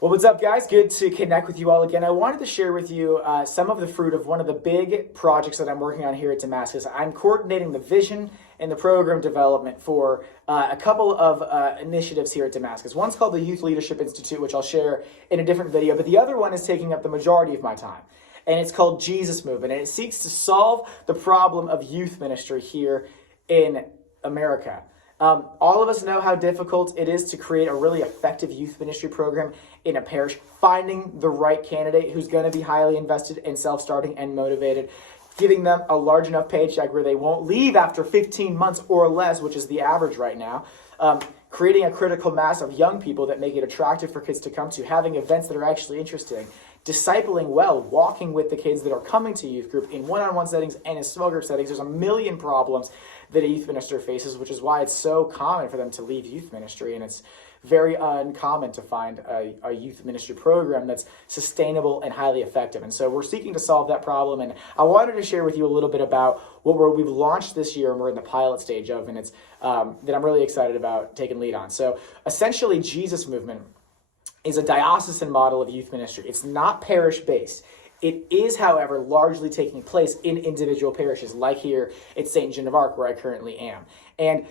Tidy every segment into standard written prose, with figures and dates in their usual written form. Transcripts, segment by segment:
Well, what's up, guys? Good to connect with you all again. I wanted to share with you some of the fruit of one of the big projects that I'm working on here at Damascus. I'm coordinating the vision and the program development for a couple of initiatives here at Damascus. One's called the Youth Leadership Institute, which I'll share in a different video, but the other one is taking up the majority of my time. And it's called Jesus Movement, and it seeks to solve the problem of youth ministry here in America. All of us know how difficult it is to create a really effective youth ministry program in a parish. Finding the right candidate who's going to be highly invested and self-starting and motivated, giving them a large enough paycheck where they won't leave after 15 months or less, which is the average right now. Creating a critical mass of young people that make it attractive for kids to come to, having events that are actually interesting, discipling well, walking with the kids that are coming to youth group in one-on-one settings and in small group settings. There's a million problems that a youth minister faces, which is why it's so common for them to leave youth ministry, and it's very uncommon to find a youth ministry program that's sustainable and highly effective. And so we're seeking to solve that problem, and I wanted to share with you a little bit about what we've launched this year and we're in the pilot stage of, and it's that I'm really excited about taking lead on. So essentially, Jesus Movement is a diocesan model of youth ministry. It's not parish-based. It is, however, largely taking place in individual parishes, like here at St. Joan of Arc, where I currently am. And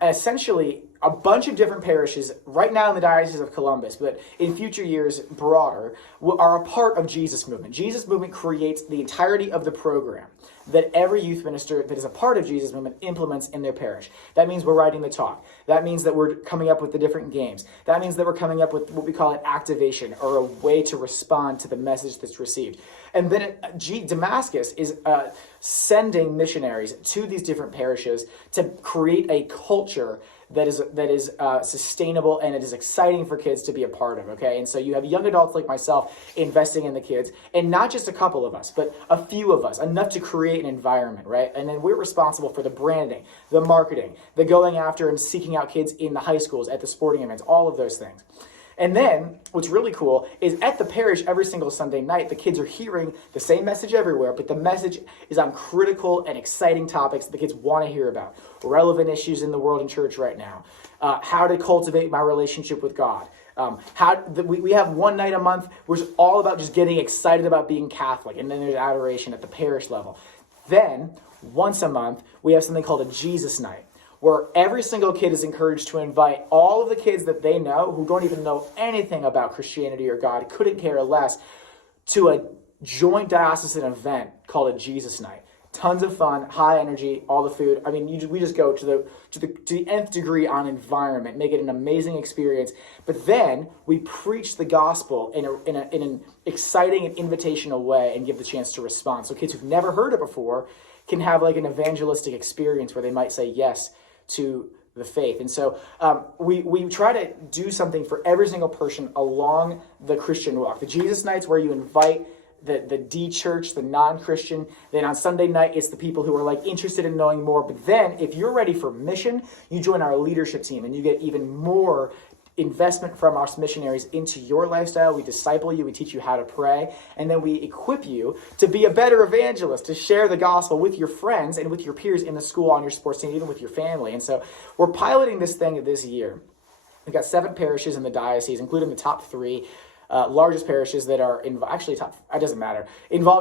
essentially, a bunch of different parishes, right now in the Diocese of Columbus, but in future years broader, are a part of Jesus Movement. Jesus Movement creates the entirety of the program that every youth minister that is a part of Jesus Movement implements in their parish. That means we're writing the talk. That means that we're coming up with the different games. That means that we're coming up with what we call an activation, or a way to respond to the message that's received. And then Damascus is sending missionaries to these different parishes to create a culture that is sustainable, and it is exciting for kids to be a part of, okay? And so you have young adults like myself investing in the kids, and not just a couple of us, but a few of us, enough to create an environment, right? And then we're responsible for the branding, the marketing, the going after and seeking out kids in the high schools, at the sporting events, all of those things. And then what's really cool is at the parish every single Sunday night, the kids are hearing the same message everywhere, but the message is on critical and exciting topics that the kids want to hear about. Relevant issues in the world and church right now. How to cultivate my relationship with God. We have one night a month where it's all about just getting excited about being Catholic. And then there's adoration at the parish level. Then once a month, we have something called a Jesus Night, where every single kid is encouraged to invite all of the kids that they know who don't even know anything about Christianity or God, couldn't care less, to a joint diocesan event called a Jesus Night. Tons of fun, high energy, all the food. I mean, we just go to the nth degree on environment, make it an amazing experience. But then we preach the gospel in an exciting and invitational way, and give the chance to respond. So kids who've never heard it before can have like an evangelistic experience where they might say yes to the faith. And so we try to do something for every single person along the Christian walk. The Jesus Nights, where you invite the D church, the non-Christian. Then on Sunday night, it's the people who are like interested in knowing more. But then if you're ready for mission, you join our leadership team, and you get even more investment from us missionaries into your lifestyle. We disciple you, we teach you how to pray, and then we equip you to be a better evangelist, to share the gospel with your friends and with your peers in the school, on your sports team, even with your family. And so we're piloting this thing this year. We've got 7 parishes in the diocese, including the top 3 largest parishes that are involved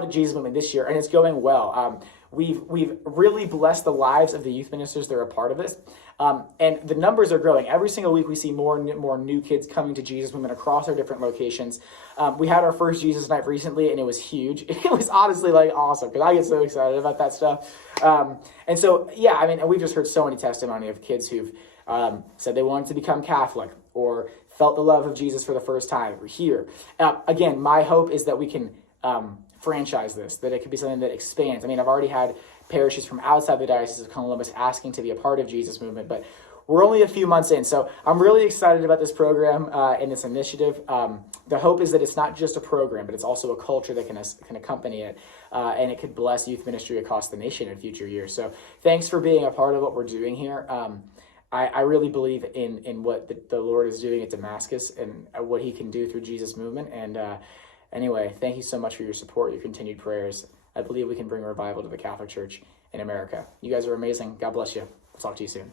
in Jesus Movement this year, and it's going well. We've really blessed the lives of the youth ministers that are a part of this, and the numbers are growing. Every single week we see more and more new kids coming to Jesus Movement across our different locations. We had our first Jesus Night recently, and it was huge. It was honestly like awesome, because I get so excited about that stuff. And so, yeah, I mean, we've just heard so many testimony of kids who've said they wanted to become Catholic, or felt the love of Jesus for the first time. We're here. Again, my hope is that we can franchise this, that it could be something that expands. I mean, I've already had parishes from outside the Diocese of Columbus asking to be a part of Jesus Movement, but we're only a few months in, so I'm really excited about this program and this initiative. The hope is that it's not just a program, but it's also a culture that can accompany it, and it could bless youth ministry across the nation in future years. So thanks for being a part of what we're doing here. I really believe in what the Lord is doing at Damascus, and what he can do through Jesus Movement. And anyway, thank you so much for your support, your continued prayers. I believe we can bring revival to the Catholic Church in America. You guys are amazing. God bless you. I'll talk to you soon.